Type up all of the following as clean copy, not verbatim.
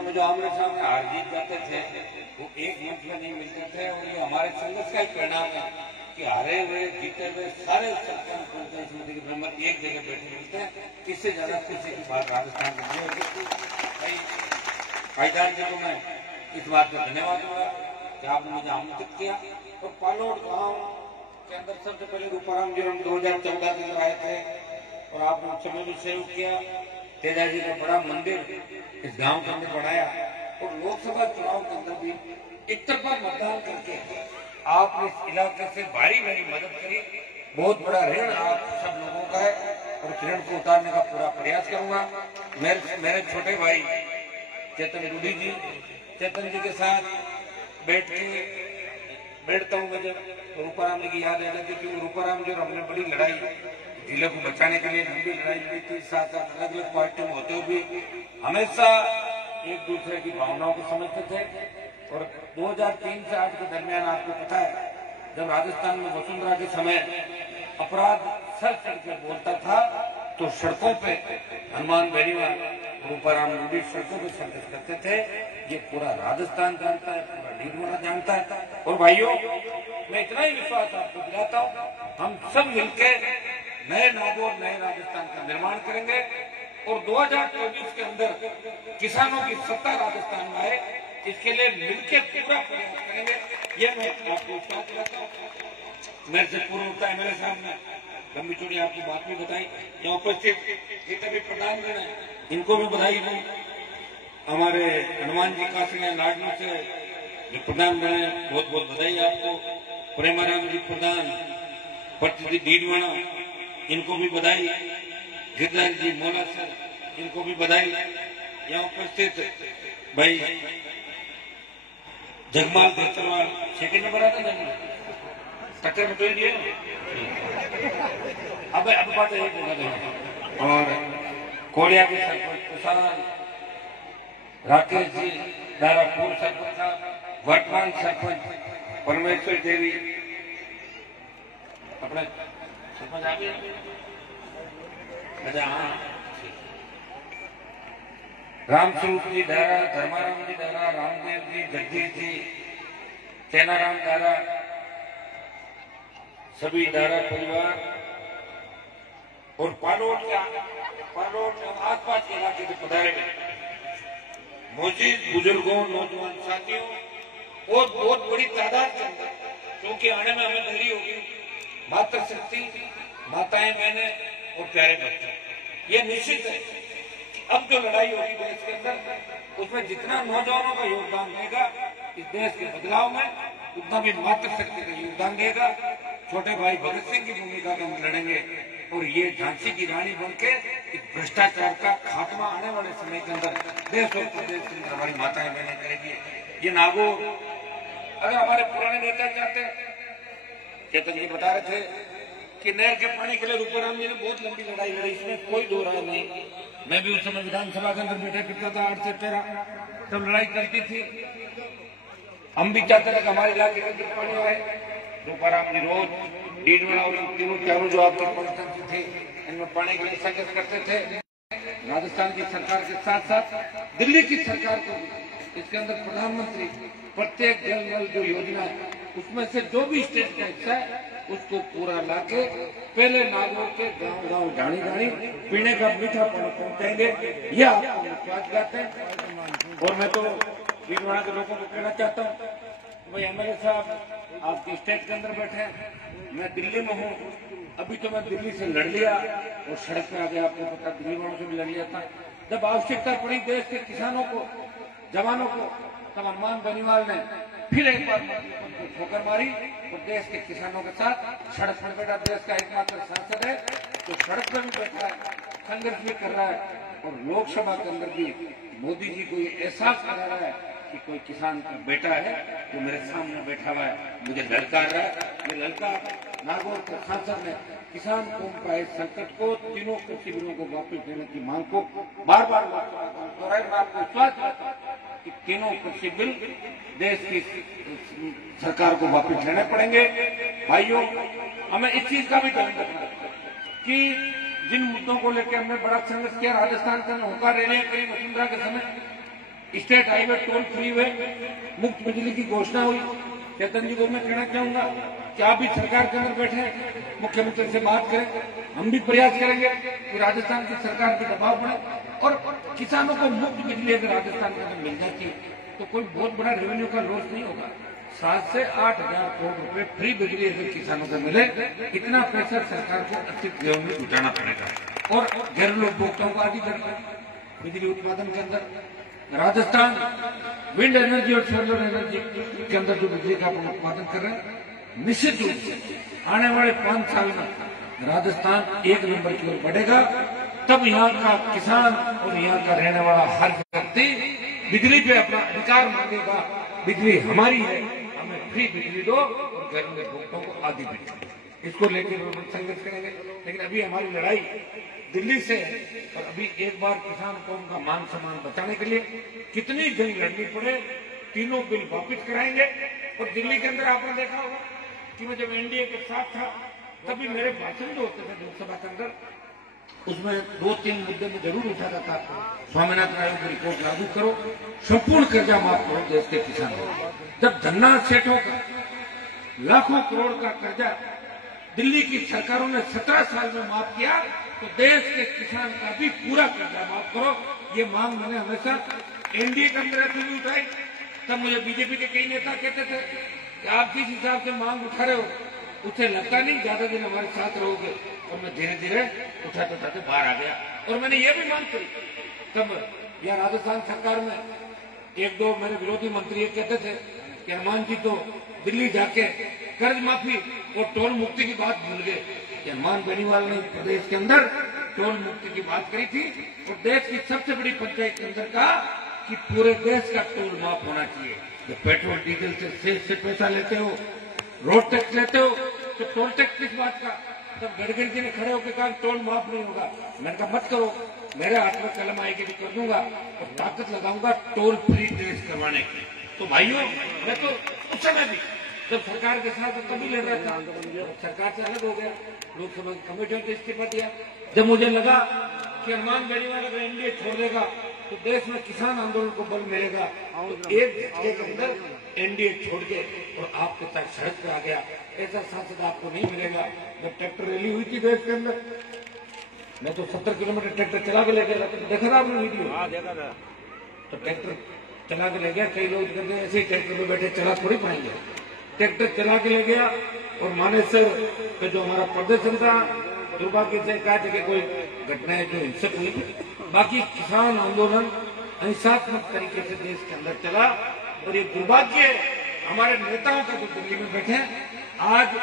चुनाव में जो आमने सामने हार जीत जाते थे वो एक मंच में नहीं मिलते थे, और ये हमारे संघर्ष का ही परिणाम है कि हारे हुए जीते हुए सारे सरपंच पंचायत समिति के मेंबर एक जगह बैठे मिलते हैं। इससे ज्यादा खुशी की बात राजस्थान की नहीं होती। भाई भाईजान जी को मैं इस बात का धन्यवाद दूंगा कि आपने मुझे आमंत्रित किया। और पालोड़ गांव के अंदर सबसे पहले रूपाराम जी हम 2014 के अंदर आए थे और आपने उस समय भी सहयोग किया। तेजा जी का बड़ा मंदिर इस गांव के अंदर बनाया और लोकसभा चुनाव के अंदर भी एकतरफा मतदान करके आपने इस इलाके से भारी मदद करी। बहुत बड़ा ऋण आप सब लोगों का है और उस ऋण को उतारने का पूरा प्रयास करूंगा। मेरे छोटे भाई चेतन रूडी जी, चेतन जी के साथ बैठता हूँ मैं जब रूपाराम जी की याद आ जाती, क्योंकि रूपाराम जी और हमने बड़ी लड़ाई जिले को बचाने के लिए लंबी लड़ाई लड़ी थी। साथ साथ अलग अलग पार्टियों में होते हुए भी हमेशा एक दूसरे की भावनाओं को समझते थे। और 2003 से 8 के दरमियान आपको पता है जब राजस्थान में वसुंधरा के समय अपराध सर चढ़ के बोलता था तो सड़कों पे हनुमान बेनीवाल, रूपाराम रूडी सड़कों पे संघर्ष करते थे। ये पूरा राजस्थान जानता है, पूरा डीडवाना जानता है। और भाइयों, मैं इतना ही विश्वास आपको दिलाता हूँ, हम सब मिलकर नए नागौर, नए राजस्थान का निर्माण करेंगे और 2024 के अंदर किसानों की सत्ता राजस्थान में आए, इसके लिए मिलकर पूरा प्रयास करेंगे। ये मैं आपको विश्वास दिलाता हूँ। मेरे से पूर्व एमएलए साहब ने लंबी चौड़ी आपकी बात भी बताई। यहाँ उपस्थित जितने भी प्रधानगण है इनको भी बधाई दूं। हमारे हनुमान जी काशी लाडनू से जो प्रधानगण है बहुत बहुत बधाई आपको। प्रेमाराम जी प्रधान, प्रतिनिधि डीडवाना, इनको भी बधाई। गिरधर जी मोला सर, इनको भी बधाई। यहाँ उपस्थित भाई जगमाल देतरवाल, सेकंड नंबर आता है टक्कर में तो दिए। अब बात एक और कोरिया के सरपंच प्रसाद, राकेश जी दारापुर सरपंच साहब, वर्तमान सरपंच परमेश्वर देवी, अपने सरपंच आ गए। अच्छा हाँ, रामस्वरूप जी दारा, धर्माराम जी दारा, रामदेव जी, जगदीश जी, चैनाराम दारा, सभी दारा परिवार और पालोड़ के आसपास के इलाके के पधारे मौजूद बुजुर्गों, नौजवान साथियों और बहुत बड़ी तादाद के अंदर, क्योंकि आने में हमें देरी होगी, मातृशक्ति, माताएं, बहनें और प्यारे बच्चे, ये निश्चित है कि अब जो लड़ाई होगी देश के अंदर उसमें जितना नौजवानों का योगदान देगा इस देश के बदलाव में, उतना भी मातृशक्ति का योगदान देगा। छोटे भाई भगत सिंह की भूमिका में हम लड़ेंगे और ये झांसी की रानी बनके इस भ्रष्टाचार का खात्मा आने वाले समय के अंदर देश और प्रदेश के अंदर हमारी माताएं बहनें करेगी। ये नागौर अगर हमारे पुराने नेता चाहते, चेतन जी बता रहे थे कि नहर के पानी के लिए रूपाराम जी ने बहुत लंबी लड़ाई लड़ी, इसमें कोई दो राय नहीं। मैं भी उस समय विधानसभा के अंदर बैठा करता था 8 से 13, तब लड़ाई चलती थी। हम भी चाहते थे कि हमारे इलाके के अंदर पानी आए। रूपाराम जी रोज डीडवाना और तीनों चारों जो आपके पंचायत थे इनमें पानी के लिए संघर्ष करते थे। राजस्थान की सरकार के साथ साथ दिल्ली की सरकार को भी इसके अंदर प्रधानमंत्री प्रत्येक जल नल जो योजना है उसमें से जो भी स्टेट का हिस्सा है उसको पूरा लाके पहले नागौर के गांव गांव ढाणी ढाणी पीने का मीठा पानी पहुंचाएंगे। ये आपको विश्वास दिलाते हैं। और मैं तो डीडवाना के लोगों को कहना चाहता हूँ, भाई एमएलए साहब आपके स्टेट के अंदर बैठे हैं, मैं दिल्ली में हूँ, अभी तो मैं दिल्ली से लड़ लिया और सड़क पे आ गया, आपको पता दिल्ली वालों से भी लड़ लिया था। जब आवश्यकता पड़ी देश के किसानों को, जवानों को, तब हनुमान बेनीवाल ने फिर एक बार ठोकर मारी और देश के किसानों के साथ सड़क पर बैठा। देश का एकमात्र सांसद है तो सड़क पर भी बैठा है, संघर्ष भी कर रहा है और लोकसभा के अंदर भी मोदी जी को ये एहसास करा रहा है कि कोई किसान का बेटा है जो मेरे सामने बैठा हुआ है, मुझे ललकार रहा है। ये ललकार नागौर के सांसद ने किसान कौम का इस संकट को, तीनों कृषि बिलों को वापस देने की मांग को बार बार दोहराई। मैं आपको विश्वास दिलाता हूं कि तीनों कृषि बिल देश की सरकार को वापस लेने पड़ेंगे। भाइयों, हमें इस चीज का भी ध्यान रखना है कि जिन मुद्दों को लेकर हमने बड़ा संघर्ष किया, राजस्थान के होकर रैलियां करी वसुंधरा के समय, स्टेट हाईवे टोल फ्री हुए, मुफ्त बिजली की घोषणा हुई। चेतन जी को मैं कहना चाहूंगा कि आप भी सरकार के अंदर बैठे, मुख्यमंत्री से बात करें, हम भी प्रयास करेंगे कि राजस्थान की सरकार पे दबाव पड़े और किसानों को मुफ्त बिजली अगर राजस्थान के अंदर मिल जाती है तो कोई बहुत बड़ा रेवेन्यू का लॉस नहीं होगा। 7 से 8 हजार करोड़ रुपए फ्री बिजली अगर किसानों को मिले, इतना पैसा सरकार को अतिरिक्त व्यय में जुटाना पड़ेगा और घरेलू उपभोक्ताओं को आदि करना बिजली उत्पादन के अंदर। राजस्थान विंड एनर्जी और सोलर एनर्जी के अंदर जो बिजली का उत्पादन कर रहे हैं, निश्चित रूप से आने वाले 5 साल में राजस्थान 1 नंबर की ओर बढ़ेगा। तब यहाँ का किसान और यहाँ का रहने वाला हर व्यक्ति बिजली पे अपना अधिकार मांगेगा। बिजली हमारी है, हमें फ्री बिजली दो और घरेलू उपभोक्ताओं को आधी बिजली। इसको लेकर संघर्ष करेंगे, लेकिन अभी हमारी लड़ाई दिल्ली से है और अभी एक बार किसान को उनका मान सम्मान बचाने के लिए कितनी जंग लड़नी पड़े, तीनों बिल वापिस कराएंगे। और दिल्ली के अंदर आपने देखा होगा कि मैं जब एनडीए के साथ था तभी मेरे भाषण जो होते थे लोकसभा के अंदर, उसमें 2-3 मुद्दे में जरूर उठाता था। स्वामीनाथन आयोग की रिपोर्ट लागू करो, संपूर्ण कर्जा माफ करो देश के किसानों। जब धन्ना सेठों का लाखों करोड़ का कर्जा दिल्ली की सरकारों ने 17 साल में माफ किया, तो देश के किसान का भी पूरा कर्जा माफ करो। ये मांग मैंने हमेशा एनडीए के अंदर भी उठाई। तब मुझे बीजेपी के कई नेता कहते थे कि आप जिस हिसाब से मांग उठा रहे हो उसे लगता नहीं ज्यादा दिन हमारे साथ रहोगे। और मैं धीरे धीरे उठाते उठाते बाहर आ गया और मैंने ये भी मांग करी। तब यह राजस्थान सरकार में 1-2 मेरे विरोधी मंत्री कहते थे कि हनुमान जी तो दिल्ली जाके कर्ज माफी और टोल मुक्ति की बात भूल गए। हनुमान बेनीवाल ने प्रदेश के अंदर टोल मुक्ति की बात करी थी और देश की सबसे बड़ी पंचायत के अंदर कहा कि पूरे देश का टोल माफ होना चाहिए। जब पेट्रोल डीजल से सेस से पैसा लेते हो, रोड टैक्स लेते हो, तो टोल टैक्स किस बात का? तब गडकरी जी ने खड़े होकर कहा टोल माफ नहीं होगा। मैंने कहा मत करो, मेरे हाथ में कलम आएगी तो कर दूंगा और ताकत लगाऊंगा टोल फ्री देश करवाने की। तो भाइयों, मैं तो उस समय भी जब सरकार के साथ कभी लड़ रहा था, सरकार से अलग हो गया, लोकसभा की कमेटियों को इस्तीफा दिया। जब मुझे लगा कि हनुमान बेनीवाल अगर एनडीए छोड़ देगा तो देश में किसान आंदोलन को बल मिलेगा, तो एक झटके के अंदर एनडीए छोड़ के और आपके साथ सड़क पे आ गया। ऐसा सांसद आपको नहीं मिलेगा। जब ट्रैक्टर रैली हुई थी देश के अंदर, मैं तो 70 किलोमीटर ट्रैक्टर चला के ले गया, देखा था आपने वीडियो? हाँ, देखा था। तो ट्रैक्टर चला के ले गया, कई लोग कहते हैं ऐसे ही ट्रैक्टर में बैठे चला थोड़ी पाएंगे। ट्रैक्टर चला के ले गया और मानेसर पे जो हमारा प्रदर्शन था, दुर्भाग्य से कहा कि कोई घटनाएं जो हिंसक हुई, बाकी किसान आंदोलन अहिंसात्मक तरीके से देश के अंदर चला। और ये दुर्भाग्य हमारे नेताओं का जो दिल्ली में बैठे आज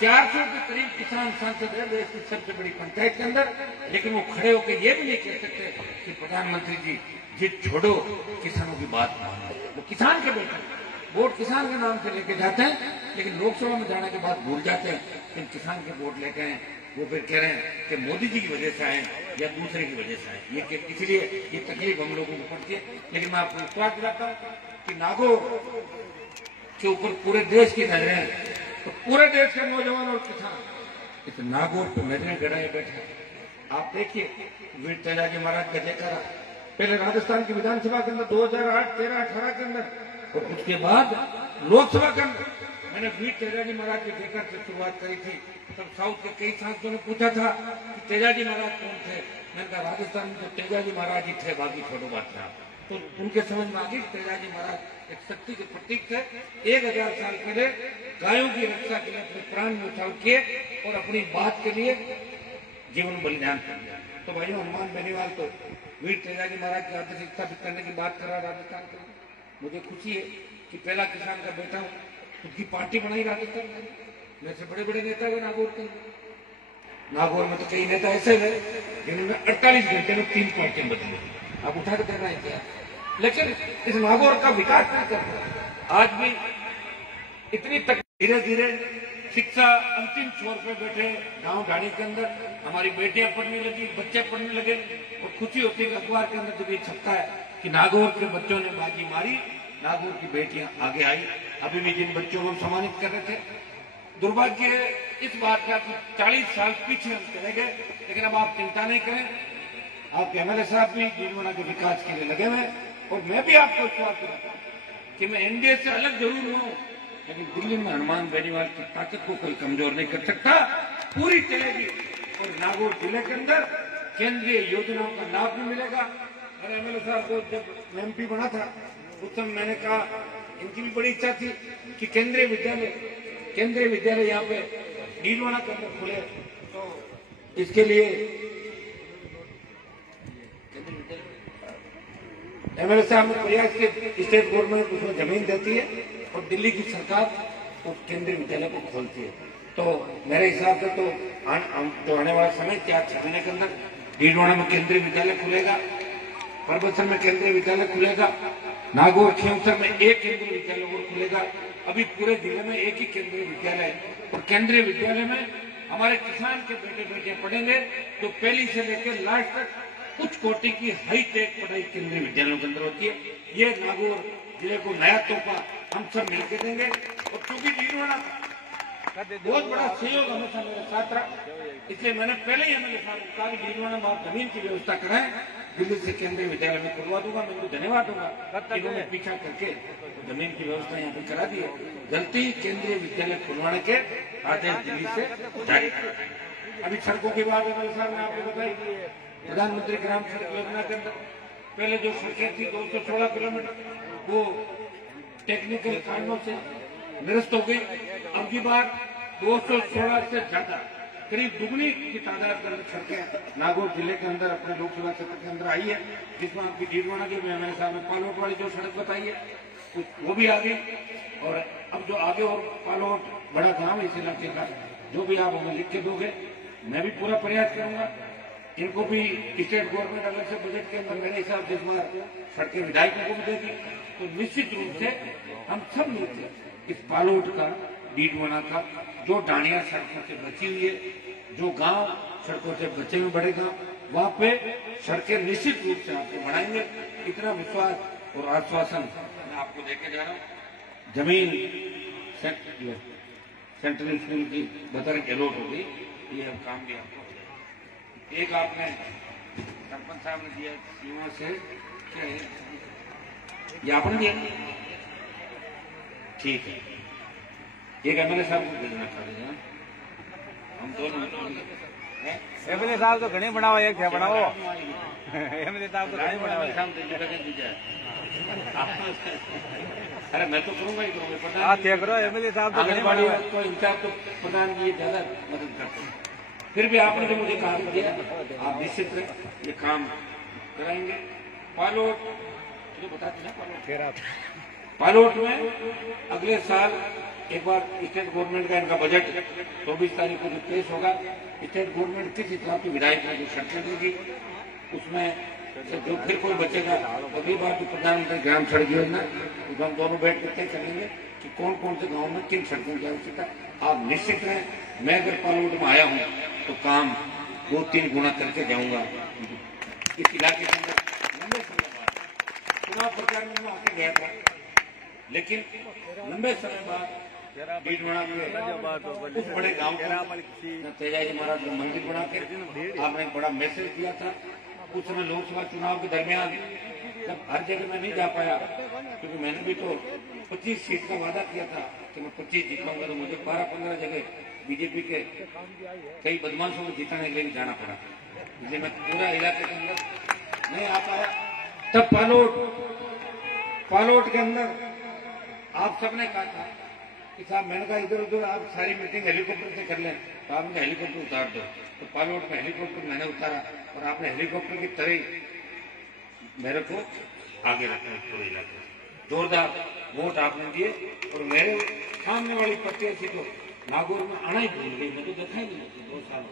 400 के करीब किसान सांसद है देश की सबसे बड़ी पंचायत के अंदर, लेकिन वो खड़े होकर ये भी नहीं कह सकते कि प्रधानमंत्री जी जिद छोड़ो, किसानों की बात मानो। वो किसान के बैठे वोट किसान के नाम से लेके जाते हैं, लेकिन लोकसभा में जाने के बाद भूल जाते हैं कि किसान के वोट लेके आए। वो फिर कह रहे हैं कि मोदी जी की वजह से आए या दूसरे की वजह से आए। ये इसलिए ये तकलीफ हम लोगों को पड़ती है। लेकिन मैं आपको विश्वास दिलाता हूँ कि नागौर के ऊपर पूरे देश की नजरें हैं, तो पूरे देश के नौजवान और किसान इस नागौर पर नजरें गड़ाए बैठे। आप देखिए वीर तेजाजी महाराज का जयकारा पहले राजस्थान की विधानसभा के अंदर 2008, 13, 18 के अंदर, और उसके बाद लोकसभा के अंदर मैंने वीर तेजाजी महाराज के जयकार से शुरुआत करी थी। तब साउथ के कई सांसदों ने पूछा था कि तेजाजी महाराज कौन थे? मैंने कहा राजस्थान में तो तेजाजी महाराज ही थे, बाकी छोड़ो बात था। तो उनके समझ में आ गई तेजाजी महाराज एक शक्ति के प्रतीक थे। 1000 साल पहले गायों की रक्षा के लिए अपने प्राण न्यौछावर किए और अपनी बात के लिए जीवन बलिदान कर दिया। तो भाई हनुमान बेनीवाल तो वीर तेजाजी महाराज की आदर्श स्थापित करने की बात कर रहा राजस्थान के। मुझे खुशी है कि पहला किसान का बेटा हूं, उसकी पार्टी बनाई राजस्थान में। मेरे से बड़े बड़े नेता हुए नागौर के। नागौर में तो कई नेता ऐसे हैं जिन्होंने 48 घंटे में 3 पार्टियां बदली। आप उठा के देना है क्या? लेकिन इस नागौर का विकास नहीं कर रहा। आज भी इतनी तक धीरे धीरे शिक्षा अंतिम छोर पर बैठे गांव ढाणी के अंदर हमारी बेटियां पढ़ने लगी, बच्चे पढ़ने लगे और खुशी होती है अखबार के अंदर जब ये छपता है कि नागौर के बच्चों ने बाजी मारी, नागौर की बेटियां आगे आई। अभी भी जिन बच्चों को सम्मानित कर रहे थे, दुर्भाग्य इस बात का कि 40 साल पीछे हम चले गए। लेकिन अब आप चिंता नहीं करें, आपके एमएलए साहब भी जीवना के विकास के लिए लगे हुए। और मैं भी आपको विश्वास करता हूं कि मैं एनडीए से अलग जरूर हुआ हूं, लेकिन दिल्ली में हनुमान बेनीवाल की ताकत को कोई कमजोर नहीं कर सकता, पूरी चलेगी। और नागौर जिले के अंदर केंद्रीय योजनाओं का लाभ भी मिलेगा। और एमएलए साहब को जब एमपी बना था उस समय मैंने कहा, इनकी भी बड़ी इच्छा थी कि केंद्रीय विद्यालय यहाँ पे डीडवाना के अंदर खुले, तो इसके लिए एमएलए साहब ने प्रयास किए, स्टेट गवर्नमेंट उसमें जमीन देती है और दिल्ली की सरकार उस केंद्रीय विद्यालय को खोलती है। तो मेरे हिसाब से तो आने वाला समय 4-6 महीने के अंदर डीडवाना में केंद्रीय विद्यालय खुलेगा, परबतसर में केंद्रीय विद्यालय खुलेगा, नागौर खियमसर में एक केंद्रीय विद्यालय और खुलेगा। अभी पूरे जिले में एक ही केंद्रीय विद्यालय है और केंद्रीय विद्यालय में हमारे किसान के बेटे बेटियां पढ़ेंगे, तो पहली से लेकर लास्ट तक उच्च कोटि की हाईटेक पढ़ाई केंद्रीय विद्यालयों के अंदर होती है। ये नागौर जिले को नया तोहफा हम सब मिलकर देंगे। और क्योंकि डीडवाना बहुत बड़ा सहयोग हमेशा मेरे साथ रहा, इसलिए मैंने पहले ही एमएलए साहब को कहा कि डीडवाना में आप जमीन की व्यवस्था कराएं, दिल्ली से केंद्रीय विद्यालय में खुलवा दूंगा। मैं उनको धन्यवाद दूंगा, इन्होंने पीछा करके जमीन की व्यवस्था यहाँ पे करा दी है। जल्दी केंद्रीय विद्यालय खुलवाने के आदेश दिल्ली से जारी करा। अभी सड़कों की बात एमएलए साहब ने आपको बताई, प्रधानमंत्री ग्राम सड़क योजना के अंदर पहले जो सड़कें थी 216 किलोमीटर, वो टेक्निकल कारणों से निरस्त हो गई। अब की बार 216 से ज्यादा, करीब दुगनी की तादाद के अंदर सड़कें नागौर जिले के अंदर अपने लोकसभा क्षेत्र के अंदर आई है, जिसमें आपकी डीडवाना की एमएलए साहब ने पालोट वाली जो सड़क बताई है वो भी आ गई। और अब जो आगे और पालोट बड़ा गांव इस इलाके का, जो भी आप हमें लिख के दोगे, मैं भी पूरा प्रयास करूंगा। इनको भी स्टेट गवर्नमेंट अलग से बजट के अंदर मेरे हिसाब से इस बार सड़कें विधायकों को भी देगी, तो निश्चित रूप से हम सब मिलकर इस पालोट का, डीडवाना का, जो डाणिया सड़कों से बची हुई है, जो गांव सड़कों से बचे हुए बड़े गांव, वहां पे सड़कें निश्चित रूप से आपको बढ़ाएंगे। इतना विश्वास और आश्वासन मैं आपको देके जा रहा हूँ। जमीन सेंट्रल स्कूल की बतर अलॉट होगी, ये हम काम भी आपको। एक आपने सरपंच साहब ने दिया सीमा से, क्या है ये आपने दिया, ठीक है। एक एमएलए साहब को भेजना चाहिए, हम दोनों एमएलए साहब तो घने बनाओ, एक है बनाओ एमएलए साहब तो घने बनाओ। अरे मैं तो करूंगा ही करूंगा, प्रधान करो एमएलए साहब तो घने बनाओ, तो इंचार्ज तो प्रधान जी ज्यादा मदद करते हैं। फिर भी आपने जो मुझे काम किया, आप निश्चित ये काम कराएंगे। पालोट तो बताते ना, पालोट में अगले साल एक बार स्टेट गवर्नमेंट का इनका बजट 24 तारीख को जो पेश होगा, स्टेट गवर्नमेंट किस हिसाब की विधायक को जो शर्तें देगी, उसमें जो फिर कोई बचेगा, अगली बार जो प्रधानमंत्री ग्राम सड़क योजना, उसमें हम दोनों बैठ कर तय करेंगे कि कौन कौन से गाँव में किन सड़कों की आवश्यकता। आप निश्चित रहें, मैं अगर पालोट में आया हूँ तो काम 2-3 गुना करके जाऊंगा। इस इलाके के अंदर लंबे समय बाद चुनाव प्रचार में मैं आके गया था, लेकिन लंबे समय बाद डीडवाना के उस बड़े गांव को तेजाजी महाराज का मंदिर बना के आपने एक बड़ा मैसेज दिया था। उस समय लोकसभा चुनाव के दरमियान जब हर जगह में नहीं जा पाया, क्योंकि मैंने भी तो 25 सीट का वादा किया था कि मैं 25 जीतूंगा, तो मुझे 12-15 जगह बीजेपी के कई बदमाशों को जिताने के लिए जाना पड़ा, इसलिए मैं पूरा इलाके के अंदर नहीं आ पाया। तब पालोट के अंदर आप सबने कहा था कि साहब, मैंने कहा इधर उधर आप सारी मीटिंग हेलीकॉप्टर से कर लें, तो आपने हेलीकॉप्टर उतार दो। तो पालोट में हेलीकॉप्टर मैंने उतारा और आपने हेलीकॉप्टर की तरह मेरे को आगे रखा पूरे इलाके। जोरदार वोट आपने दिए और मेरे सामने वाली प्रत्याशी तो नागौर में आना ही भूल गई, मैं तो देखा ही नहीं 2 साल।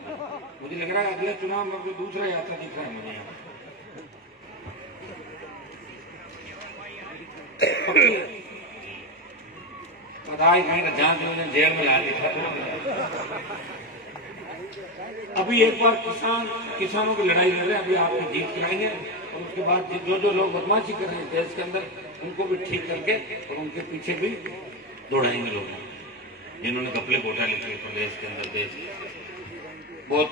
मुझे लग रहा है अगले चुनाव में कोई दूसरा यात्रा दिख रहा है मुझे यहाँ। पढ़ाई कहीं जांच में जेल में ला दिया। अभी एक बार किसानों की लड़ाई लड़ रहे हैं, अभी आपको जीत कराएंगे और उसके बाद जो लोग बदमाशी कर रहे हैं देश के अंदर, उनको भी ठीक करके और उनके पीछे भी दौड़ाएंगे लोग, जिन्होंने कपड़े घोटाले किए प्रदेश के अंदर। देश बहुत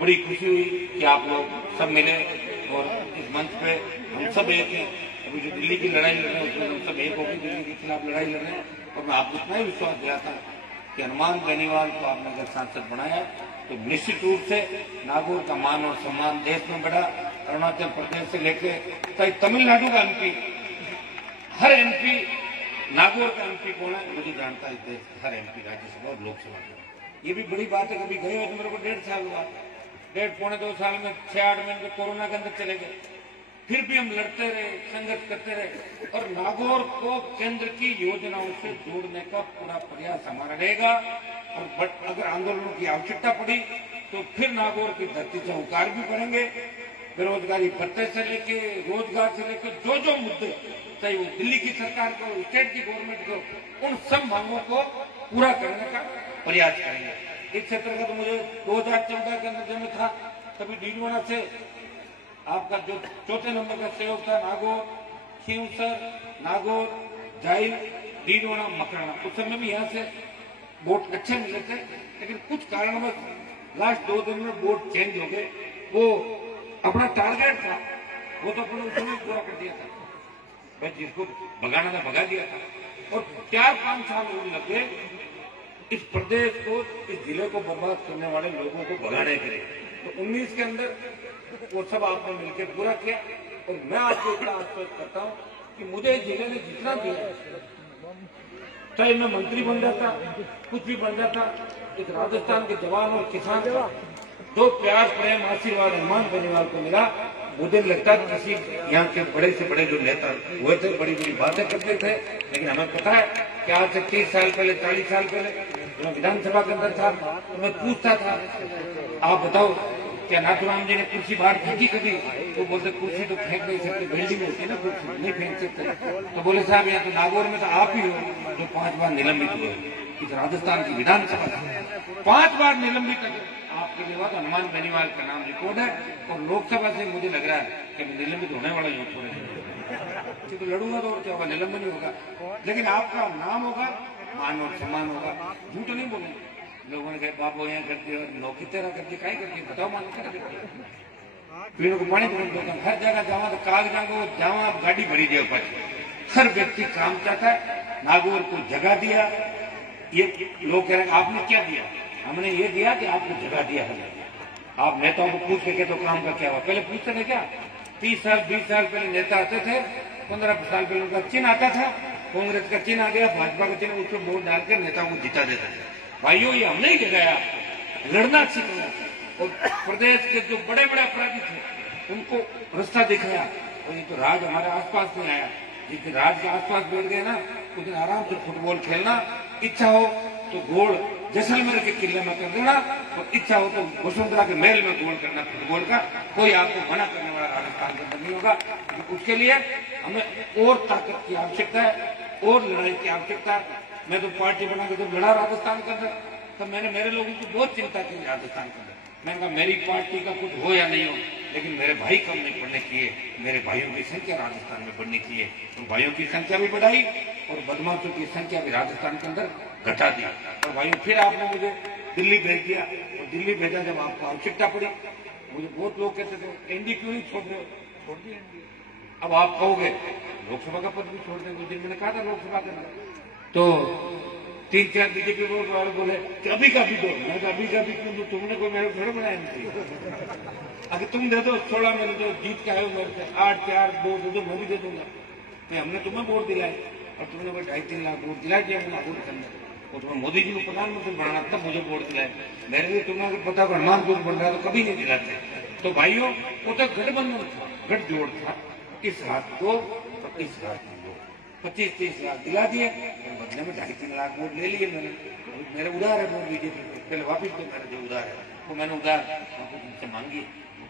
बड़ी खुशी हुई कि आप लोग सब मिले और इस मंच पे हम सब एक अभी जो दिल्ली की लड़ाई लड़ रहे हैं उसमें हम सब एक होकर दिल्ली के खिलाफ लड़ाई लड़ रहे हैं। और मैं आपको इतना ही विश्वास दिलाता हूँ कि हनुमान बेनीवाल को आपने अगर सांसद बनाया तो निश्चित रूप से नागौर का मान और सम्मान देश में बढ़ा। अरुणाचल प्रदेश से लेकर तमिलनाडु का एमपी, हर एमपी नागौर का एमपी कौन है मुझे जानता है देश, हर एमपी राज्यसभा और लोकसभा का। ये भी बड़ी बात है। कभी गए हो तो मेरे को 1.5 साल हुआ, 1.5-2 साल में 6-8 महीने कोरोना के अंदर चले गए, फिर भी हम लड़ते रहे, संघर्ष करते रहे और नागौर को केंद्र की योजनाओं से जोड़ने का पूरा प्रयास हमारा रहेगा। और अगर आंदोलनों की आवश्यकता पड़ी तो फिर नागौर की धरती से हुंकार भी करेंगे। बेरोजगारी भत्ते से लेके रोजगार से लेकर जो जो मुद्दे, चाहे वो दिल्ली की सरकार को, स्टेट की गवर्नमेंट को, उन सब मांगों को पूरा करने का प्रयास करेंगे। इस क्षेत्र का तो मुझे 2014 के अंदर जब मैं था तभी डीडवाना से आपका जो 4थे नंबर का सहयोग था नागौर, खींवसर, नागौर, जाइल, डीडवाना, मकराना, उस समय भी यहाँ से वोट अच्छे मिले थे। लेकिन कुछ कारणवश लास्ट 2 दिन में वोट चेंज हो गए। वो अपना टारगेट था वो तो अपने उसने पूरा कर दिया था, बस जिसको भगाना था भगा दिया था। और 4-5 साल और लगे इस प्रदेश को, इस जिले को बर्बाद करने वाले लोगों को भगाने के लिए। तो 19 के अंदर वो सब आपने मिलकर पूरा किया। और मैं आपको इतना आश्वस्त करता हूँ कि मुझे जिले ने जितना दिया, चाहे मैं मंत्री बन जाता, कुछ भी बन जाता, एक राजस्थान के जवान और किसान का जो प्यार, प्रेम, आशीर्वाद हनुमान बेनीवाल को मिला, मुझे लगता है किसी यहाँ के बड़े से बड़े जो नेता हुए थे बड़ी बड़ी बातें करते थे। लेकिन हमें पता है कि आज से 30 साल पहले, 40 साल पहले मैं विधानसभा के अंदर था तो मैं पूछता था, आप बताओ क्या नाथुराम जी ने कुर्सी बाहर फेंकी कभी? तो बोलते कुर्सी तो फेंक नहीं सकते, बिल्डिंग होती है ना, कुर्सी नहीं फेंक सकते। तो बोले साहब यहाँ तो नागौर में तो आप ही हो जो 5 बार निलंबित हुए इस राजस्थान की विधानसभा से, 5 बार निलंबित आपके लिए बात। हनुमान बेनीवाल का नाम रिकॉर्ड है और लोकसभा से मुझे लग रहा है कि मैं निलंबित होने वाला ही हूँ पूरे, तो लड़ूंगा तो क्या होगा, निलंबन ही होगा। लेकिन आपका नाम होगा, मान और सम्मान होगा। झूठ नहीं बोलेंगे। लोगों ने कहा बाप यहाँ करती है, नौकरी तेरा करती, काई करती, बताओ मान क्या करती है, पीने को पानी पीने, हर जगह जावा तो कागजा को जावा गाड़ी भरी जाए ऊपर। हर व्यक्ति काम चाहता है। नागौर को जगह दिया, ये लोग कह रहे हैं आपने क्या दिया? हमने ये दिया कि आपको जगह दिया है। आप नेताओं को पूछ के तो काम का क्या हुआ? पहले पूछते थे क्या? 30 साल 20 साल पहले नेता आते थे, 15 साल पहले उनका चिन्ह आता था, कांग्रेस का चिन्ह आ गया, भाजपा का चिन्ह, उसको वोट डालकर नेताओं को जिता देते थे। भाइयों ये हमने ही लगाया, लड़ना सीखना और प्रदेश के जो बड़े बड़े अपराधी थे उनको रास्ता दिखाया। और ये तो राज हमारे आसपास नहीं आया। जिस दिन राज के आसपास बैठ गए ना, उस दिन आराम से फुटबॉल खेलना, इच्छा हो तो गोल जैसलमेर के किले में कर देना और इच्छा हो तो वसुंधरा के महल में गोल करना फुटबॉल का। कोई आपको मना करने वाला राजस्थान के अंदर नहीं होगा। उसके लिए हमें और ताकत की आवश्यकता है और लड़ाई की आवश्यकता है। मैं तो पार्टी बना के जब लड़ा राजस्थान के अंदर तब मैंने मेरे लोगों की बहुत चिंता की राजस्थान के अंदर। मैंने कहा मेरी पार्टी का कुछ हो या नहीं हो, लेकिन मेरे भाई कम नहीं पड़ने चाहिए, मेरे भाइयों की संख्या राजस्थान में बढ़नी चाहिए। तो भाइयों की संख्या भी बढ़ाई और बदमाशों की संख्या भी राजस्थान के अंदर घटा दी। और भाइयों फिर आपने मुझे दिल्ली भेज दिया और दिल्ली भेजा जब आपको आवश्यकता पड़ी। मुझे बहुत लोग कहते थे एनडी क्यों नहीं छोड़ रहे? छोड़ दिए एनडी। अब आप कहोगे लोकसभा का पद भी छोड़ देंगे। उस दिन मैंने कहा था लोकसभा के अंदर तो 3-4 बीजेपी वोट वाले बोले कि अभी का भी दो। मैं अभी का भी क्यों दो? तुमने कोई मेरे घर बनाया नहीं। अगर तुम दे दो 16 में जो जीत के आए हो मेरे से 8-4-2 दे दो, मैं भी दे दूंगा। मैं हमने तुम्हें वोट दिलाए और तुमने भाई 2.5-3 लाख वोट दिलाए दिया नागौर के अंदर। और तुम्हें मोदी जी को प्रधानमंत्री बनाना तब मुझे वोट दिलाए। मेरे लिए तुम्हें अगर पता हनुमान को बन रहा तो कभी नहीं दिलाते। तो भाइयों वो तो गठबंधन था, गठजोड़ था। इस हाथ को और इस हाथ को 25-30 लाख दिला दिए, बदले में 2.5-3 लाख वोट ले लिए मैंने। मेरे उधार है वोट बीजेपी को, पहले वापिस दो मेरे जो उधार है वो मैंने उधार आपको तुमसे मांगी,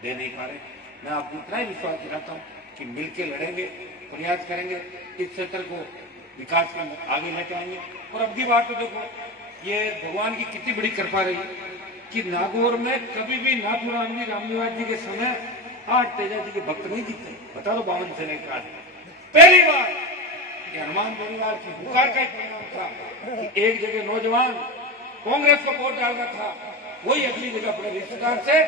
दे नहीं पा रहे। मैं आपको इतना ही विश्वास दिलाता हूँ कि मिलकर लड़ेंगे, प्रयास करेंगे, इस क्षेत्र को विकास में आगे लेके आएंगे। और अब की बात तो देखो ये भगवान की कितनी बड़ी कृपा रही कि नागौर में कभी भी नाथुराम जी, रामनिवास जी के समय 8 तेजा जी के भक्त नहीं जीते। बता दो 52 से लेकर पहली बार हनुमान बेनीवाल की पुकार का परिणाम था कि एक जगह नौजवान कांग्रेस को वोट डाल रहा था, वही अगली जगह अपने रिश्तेदार से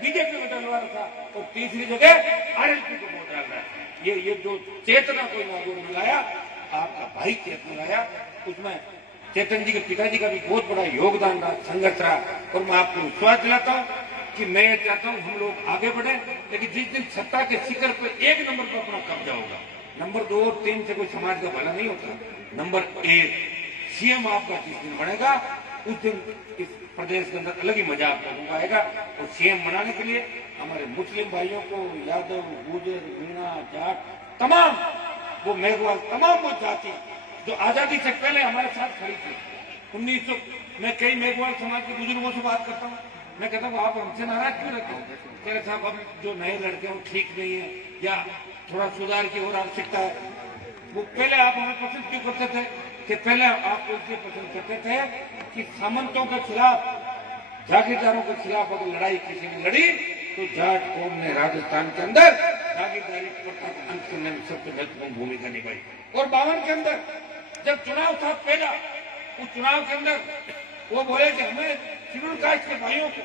बीजेपी में डलवा रहा था और तीसरी जगह आरएलपी को वोट डाल रहा है। ये जो चेतना कोई नागौर में लाया, आपका भाई चेतना लाया, उसमें चेतन जी के पिताजी का भी बहुत बड़ा योगदान रहा, संघर्ष रहा। और मैं आपको विश्वास दिलाता हूँ कि मैं ये चाहता हूँ हम लोग आगे बढ़े, लेकिन जिस दिन सत्ता के शिखर पर 1 नंबर पर अपना कब्जा होगा, नंबर 2 और 3 से कोई समाज का भला नहीं होता, नंबर 1 सीएम आपका जिस दिन बनेगा, उस दिन इस प्रदेश के अंदर अलग ही मजा आप लोगों को आएगा। और सीएम बनाने के लिए हमारे मुस्लिम भाइयों को, यादव, गुर्जर, मीणा, जाट, तमाम वो मेघवाल, तमाम वो जाति जो आजादी से पहले हमारे साथ खड़ी थी 1900। मैं कई मेघवाल समाज के बुजुर्गों से बात करता हूँ, मैं कहता हूँ आप हमसे नाराज क्यों रहते हो? कह रहे साहब अब जो नए लड़के हैं वो ठीक नहीं है, या थोड़ा सुधार की और आवश्यकता है। वो पहले आप हमें पसंद क्यों करते थे? कि पहले आपको इसलिए पसंद करते थे कि सामंतों के खिलाफ, जागीरदारों के खिलाफ अगर लड़ाई किसी ने लड़ी तो जाट कौम ने राजस्थान के अंदर जागीरदारी प्रथा को अंत करने में सबसे महत्वपूर्ण भूमिका निभाई। और 52 के अंदर जब चुनाव था पहला, उस चुनाव के अंदर वो बोले कि हमें शेड्यूल कास्ट के भाइयों को,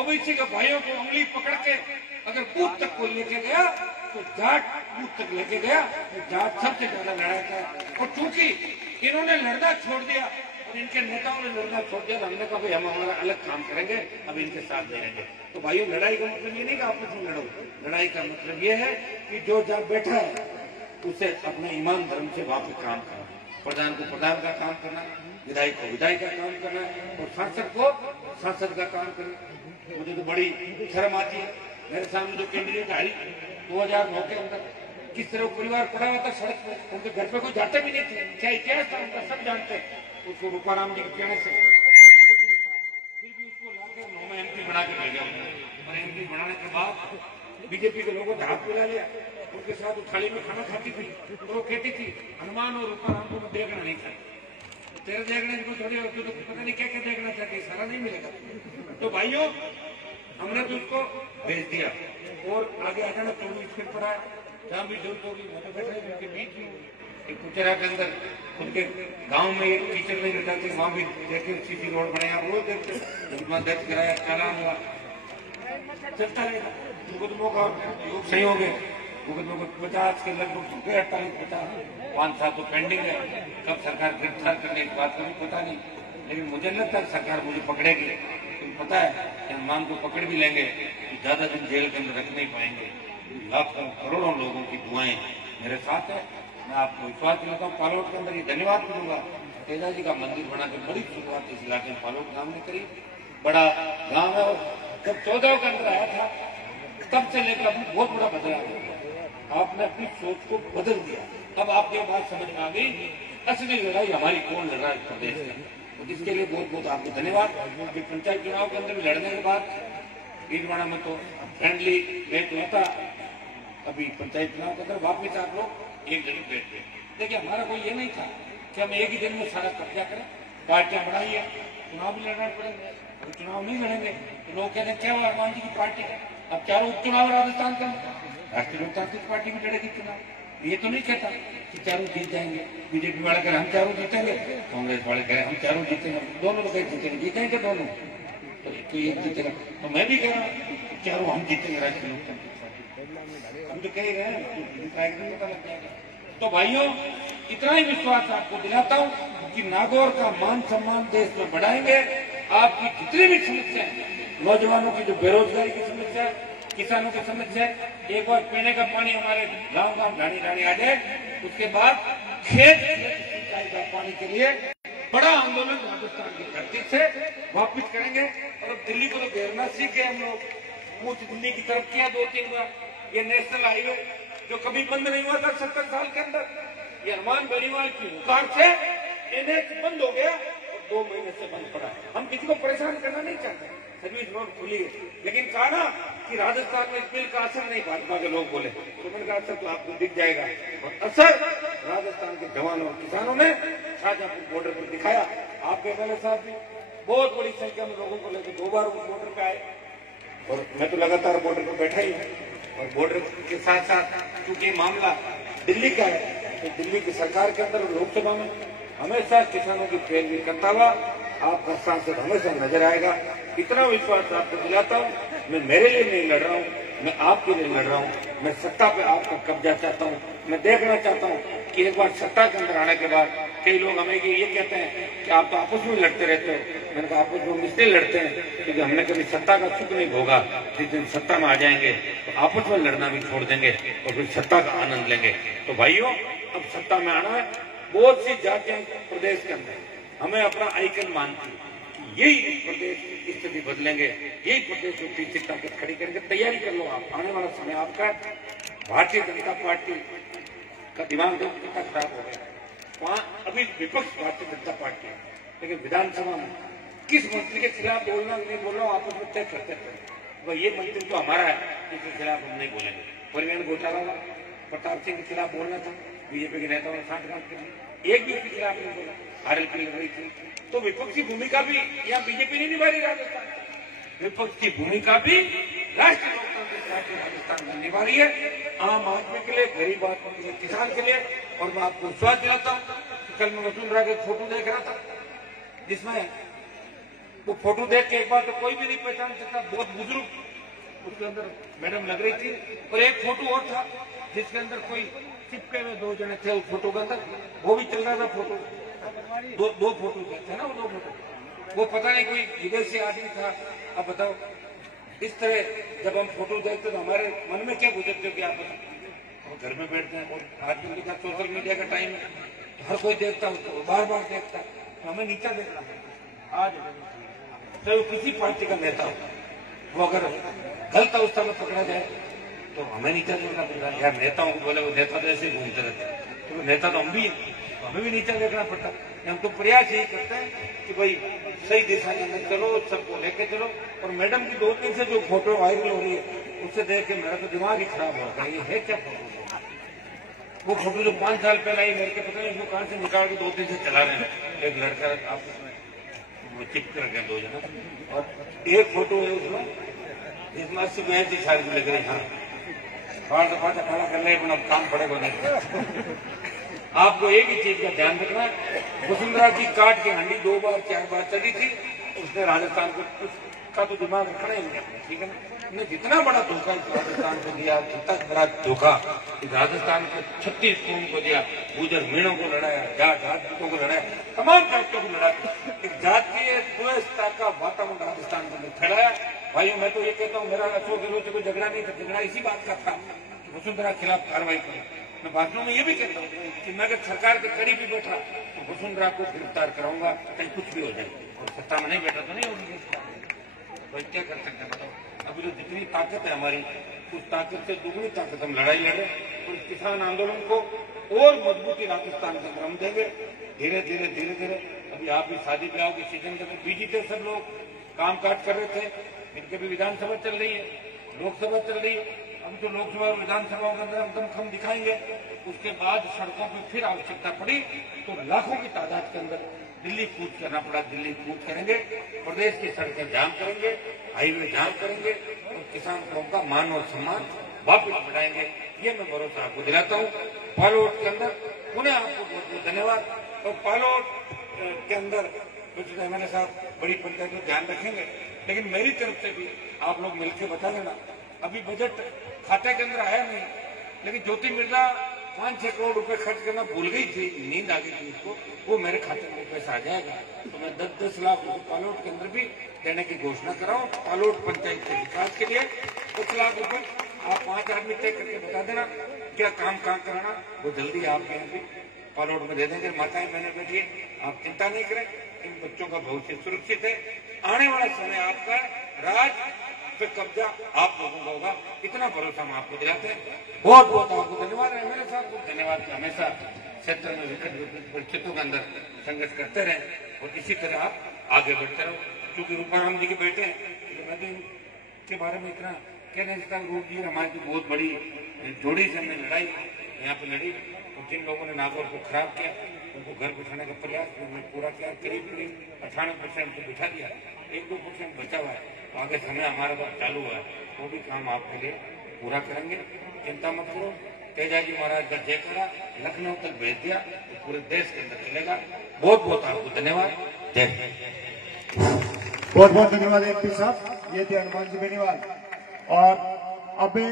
ओबीसी के भाइयों को उंगली पकड़ के अगर बूथ तक कोई लेके गया तो जाट बूथ तक लेके गया, तो जाट सबसे ज्यादा लड़ाई था। और चूंकि इन्होंने लड़ना छोड़ दिया और इनके नेताओं ने लड़ना छोड़ दिया, तो हमने कहा भाई हम हमारा अलग काम करेंगे, अब इनके साथ दे रहेंगे। तो भाइयों, लड़ाई का मतलब ये नहीं कि आपस में लड़ो, लड़ाई का मतलब ये है कि जो जहाँ बैठा है उसे अपने ईमान धर्म से वहां पे काम करना, प्रधान को प्रधान का काम करना, विधायक को विधायक का काम करना, और सांसद को सांसद का काम करना। मुझे तो बड़ी शर्म आती है, मेरे सामने जो कैंडिडेट आई 2009 के अंदर किस तरह परिवार पड़ा हुआ था सड़क पर, उनके घर पे कोई जाते भी नहीं थे, क्या इतिहास था उनका सब जानते हैं। उसको रूपाराम जी के कहने से फिर भी उसको लाकर 9 में MP बना के भेजा, और MP बनाने के बाद बीजेपी के लोगों ने हाथ मिला लिया, उनके साथ वो थाली में खाना खाती थी, तो वो कहती थी हनुमान और रूपाराम को मैं देखना नहीं था, तेरे देखने को थोड़ी होती तो पता नहीं क्या क्या देखना चाहती, सारा नहीं मिलेगा। तो भाइयों, हमने तो उसको भेज दिया और आगे आ जाना, तो स्कूल पढ़ा, जहाँ भी जरूरत होगी वो तो बैठे उनके बीच में। एक कुचरा के अंदर उनके गांव में एक टीचर नहीं रहता थे, वहां भी देखे सीसी रोड बनाया, वो देखते, दर्ज कराया, चालान हुआ, चलता रहेगा। मुकदमों का सही हो गए, मुकदमों को 50 के लगभग 48-50 5-7 तो पेंडिंग है, कब सरकार गिरफ्तार करने की बात कभी पता नहीं। लेकिन मुझे लगता है सरकार मुझे पकड़ेगी, तुम्हें पता है कि हनुमान को पकड़ भी लेंगे तो ज्यादा दिन जेल के अंदर रख नहीं पाएंगे। लाखों करोड़ों लोगों की दुआएं मेरे साथ है। मैं आपको विश्वास दिलाता हूँ, पालोट के अंदर ये धन्यवाद करूंगा, तेजा जी का मंदिर बना के बड़ी शुरुआत इस इलाके में पालोट गांव ने करी, बड़ा गांव है। और जब 14 के अंदर आया था तब से लेकर अभी बहुत बड़ा बदलाव, आपने अपनी सोच को बदल दिया। अब आपको ये बात समझ में आ गई असली लड़ाई हमारी कौन लड़ रहा है प्रदेश में, तो इसके लिए बहुत बहुत आपको धन्यवाद। पंचायत चुनाव के अंदर लड़ने के बाद भीलवाड़ा में तो फ्रेंडली मैच हुआ था, अभी पंचायत चुनाव के अंदर वापिस आप लोग एक जगह बैठ गए। देखिए, हमारा कोई ये नहीं था कि हम एक ही दिन में सारा कब्जा करें, पार्टियां बढ़ाई है, चुनाव भी लड़ना पड़ेंगे, अगर चुनाव नहीं लड़ेंगे तो लोग कहते हैं क्या हुआ हनुमान जी की पार्टी का, अब 4 उपचुनाव राजस्थान का, राष्ट्रीय लोकतांत्रिक पार्टी में लड़ेगी चुनाव। ये तो नहीं कहता कि 4 जीत जाएंगे, बीजेपी वाले कह हम 4 जीतेंगे, कांग्रेस वाले कह हम 4 जीतेंगे, दोनों लोग जीतेंगे, जीतेंगे दोनों, तो एक जीतेगा। तो मैं भी कह रहा हूँ 4 हम जीतेंगे राष्ट्रीय लोकतांत्रिक पार्टी, हम तो कह रहे हैं, पता लग जाएगा। तो भाइयों, इतना ही विश्वास आपको दिलाता हूँ कि नागौर का मान सम्मान देश में बढ़ाएंगे। आपकी जितनी भी समस्या है, नौजवानों की जो बेरोजगारी की समस्या है, किसानों की समस्या है, एक बार पीने का पानी हमारे गांव गांव ढाणी ढाणी आ जाए, उसके बाद खेत सिंचाई का पानी के लिए बड़ा आंदोलन राजस्थान की धरती से वापिस करेंगे। और अब दिल्ली को तो घेरना सीखे हम लोग, कुछ दिल्ली की तरफ किया 2-3 बार। ये नेशनल हाईवे जो कभी बंद नहीं हुआ था 70 साल के अंदर, ये हनुमान बेनीवाल की हुकार से एनएच बंद हो गया और 2 महीने से बंद पड़ा। हम किसी को परेशान करना नहीं चाहते, सर्विस रोड खुली है, लेकिन कहा ना कि राजस्थान में इस बिल का असर नहीं, भाजपा के लोग बोले, तो मैंने कहा असर तो आपको दिख जाएगा। और असर राजस्थान के जवानों और किसानों ने शाहजहांपुर बॉर्डर पर दिखाया। आपके एमएलए साहब भी बहुत बड़ी संख्या में लोगों को लेकर 2 बार उस बॉर्डर पे आए, और मैं तो लगातार बॉर्डर पर बैठा ही हूँ। और बॉर्डर के साथ साथ चूंकि मामला दिल्ली का है, तो दिल्ली की सरकार के अंदर लोकसभा में हमेशा किसानों की पैरवी करता हुआ आपका सांसद हमेशा नजर आएगा। इतना विश्वास आपको दिलाता हूँ। मैं मेरे लिए नहीं लड़ रहा हूँ, मैं आपके लिए लड़ रहा हूँ, मैं सत्ता पे आपका कब्जा चाहता हूँ। मैं देखना चाहता हूँ कि एक बार सत्ता के अंदर आने के बाद कई लोग हमें ये कहते हैं कि आप तो आपस में लड़ते रहते हो। मैंने कहा आपस में इसलिए लड़ते हैं क्योंकि हमने कभी सत्ता का सुख नहीं भोगा। जिस दिन सत्ता में आ जाएंगे तो आपस में लड़ना भी छोड़ देंगे और फिर सत्ता का आनंद लेंगे। तो भाइयों, अब सत्ता में आना है। बहुत सी जातियां प्रदेश के अंदर हमें अपना आइकन मानती है कि यही प्रदेश की स्थिति बदलेंगे, यही प्रदेश को तीसरी ताकत खड़ी करेंगे। तैयारी कर लो आप, आने वाला समय आपका। भारतीय जनता पार्टी का दिमाग कितना खराब हो गया। वहां अभी विपक्ष भारतीय जनता पार्टी है, लेकिन विधानसभा में किस मंत्री के खिलाफ बोलना नहीं बोलना आपस में तय करते थे। वह ये मंत्री तो हमारा है, इसके खिलाफ हम नहीं बोलेंगे। परिवहन घोटाला प्रताप सिंह के खिलाफ बोलना था, बीजेपी के नेताओं ने सांठगांठ कर एक भी उसके खिलाफ नहीं बोला। आरएलपी लग रही थी, तो विपक्ष की भूमिका भी यहाँ बीजेपी नहीं निभा रही। राजस्थान विपक्ष की भूमिका भी राष्ट्रीय लोकतांत्रिक पार्टी राजस्थान में निभा रही है, आम आदमी के लिए, गरीब आदमी के लिए, किसान के लिए। और मैं आपको विश्वास दिलाता हूँ कि कल मैं वसुंधरा के फोटो देख रहा था, जिसमें वो फोटो देख के एक बार तो कोई भी नहीं पहचान सकता, बहुत बुजुर्ग उसके अंदर मैडम लग रही थी। और एक फोटो और था जिसके अंदर कोई चिपके हुए दो जने थे उस फोटो के अंदर, वो भी चल रहा था फोटो। दो फोटो थे ना, वो दो फोटो, वो पता नहीं कोई विदेशी आदमी था। अब बताओ, इस तरह जब हम फोटो देखते तो हमारे मन में क्या गुजरते हो कि आप बताओ, घर में बैठते हैं और आजकल के सोशल मीडिया का टाइम है, हर कोई देखता है उसको, बार बार देखता है, तो हमें नीचा देखना है। आज चाहे किसी पार्टी का नेता हो, वो अगर गलत अवस्था में पकड़ा जाए तो हमें नीचा देखना पड़ता है। यार नेताओं को बोले वो नेता तो ऐसे ही घूमते रहते हैं, तो नेता तो हम भी हैं, तो हमें भी नीचा देखना पड़ता है। हम तो प्रयास यही करते हैं कि भाई सही दिशा के अंदर चलो, सबको लेके चलो। और मैडम की 2 दिन से जो फोटो वायरल हो रही है उससे देख के मेरा तो दिमाग ही खराब हो रहा है। ये है क्या फोटो? वो फोटो जो 5 साल पहले आई, मेरे को पता नहीं वो कहां से निकाल के 2 दिन से चला रहे हैं। एक लड़का आपस में वो चिपक कर गए 2 जना, और एक फोटो है उसमें जिसमें 80-82 साल की लग रही है। हाँ, दफा खड़ा करने अपना काम पड़ेगा नहीं। आपको एक ही चीज का ध्यान रखना, वसुंधरा की काट की हांडी 2 बार 4 बार चली थी, उसने राजस्थान का तो दिमाग रखना ही नहीं, ठीक है ना। ने जितना बड़ा धोखा इस राजस्थान को दिया, जितना बड़ा धोखा इस राजस्थान को 36 कौम को दिया, गुजर मीणों को लड़ाया, जाटों को लड़ाया, तमाम जातियों को लड़ाया, एक जातीय द्वेषता का वातावरण राजस्थान के अंदर फैलाया। भाई मैं तो ये कहता हूँ, मेरा अशोक गहलोत से कोई झगड़ा नहीं था, झगड़ा इसी बात का था वसुंधरा खिलाफ कार्रवाई करें। मैं भाषणों में ये भी कहता हूँ कि मैं अगर सरकार के करीब भी बैठा तो वसुंधरा को गिरफ्तार कराऊंगा, कहीं कुछ भी हो जाए। और सत्ता में नहीं बैठा तो नहीं होगी गिरफ्तार। तो क्या कर सकते हैं बताओ? अभी तो जितनी ताकत है हमारी, उस ताकत से दुगनी ताकत हम लड़ाई लड़े और किसान आंदोलन को और मजबूती राजस्थान के अंदर हम देंगे। धीरे धीरे धीरे धीरे अभी आप भी शादी ब्याह के सीजन के अंदर बिजी थे, सब लोग काम काज कर रहे थे, इनके भी विधानसभा चल रही है, लोकसभा चल रही है। हम तो लोकसभा और विधानसभा के अंदर हम दमखम दिखाएंगे। उसके बाद सड़कों पर फिर आवश्यकता पड़ी तो लाखों की तादाद के अंदर दिल्ली कूच करना पड़ा, दिल्ली कूच करेंगे, प्रदेश की सड़कें जाम करेंगे, हाईवे जाम करेंगे और किसान कौम का मान और सम्मान वापस बढ़ाएंगे। ये मैं भरोसा आपको दिलाता हूँ। पालोट के अंदर पुनः आपको बहुत बहुत धन्यवाद। और पालोट के अंदर कुछ एमएलए साहब बड़ी पंचायत में ध्यान रखेंगे, लेकिन मेरी तरफ से भी आप लोग मिलकर बता देना। अभी बजट खाते के अंदर आया नहीं, लेकिन ज्योति मिर्जा 5-6 करोड़ रुपए खर्च करना भूल गई थी, नींद आ गई थी उसको, वो मेरे खाते में पैसा आ जाएगा। तो मैं 10-10 लाख रुपए पालोट के अंदर भी देने की घोषणा कराऊं। पालोट पंचायत के विकास के लिए 10 लाख रुपए आप 5 आदमी तय करके बता देना क्या काम कहाँ कराना, वो जल्दी आपके यहाँ भी पालोट में दे देंगे। माताएं मैंने बैठिए, आप चिंता नहीं करें, इन बच्चों का भविष्य सुरक्षित है। आने वाला समय आपका राज पे कब्जा आप लोगों का होगा, इतना भरोसा हम आपको दिलाते हैं। बहुत बहुत आपको धन्यवाद है, मेरे साथ बहुत धन्यवाद कि हमेशा क्षेत्र में विकट परिस्थितियों के अंदर संघर्ष करते रहें और इसी तरह आप आगे बढ़ते रहो। क्योंकि रूपाराम जी के बेटे हैं, तो मैं तो इनके बारे में इतना कहने देता हूँ। रूप जी हमारी तो बहुत बड़ी जोड़ी से हमने लड़ाई यहाँ पे लड़ी, और जिन लोगों ने नागौर को खराब किया उनको घर बिठाने का प्रयास हमने पूरा किया। करीब 98% को बिठा दिया, 1-2% बचा हुआ है। आगे समय हमारा पास चालू है, वो भी काम आपके लिए पूरा करेंगे, चिंता मत करो। तेजाजी महाराज का जयकारा लखनऊ तक भेज दिया तो पूरे देश के अंदर चलेगा। बहुत बहुत आपको धन्यवाद। जय हिंद। बहुत बहुत धन्यवाद एमपी साहब। ये थे हनुमान जी बेनीवाल। और अभी